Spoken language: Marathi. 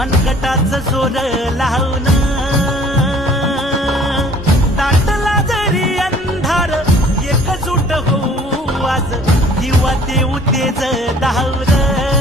मनगटाचं जोर लावून दाटला जरी अंधार एकजूट होऊ आज दिवा देऊ तेज धावलं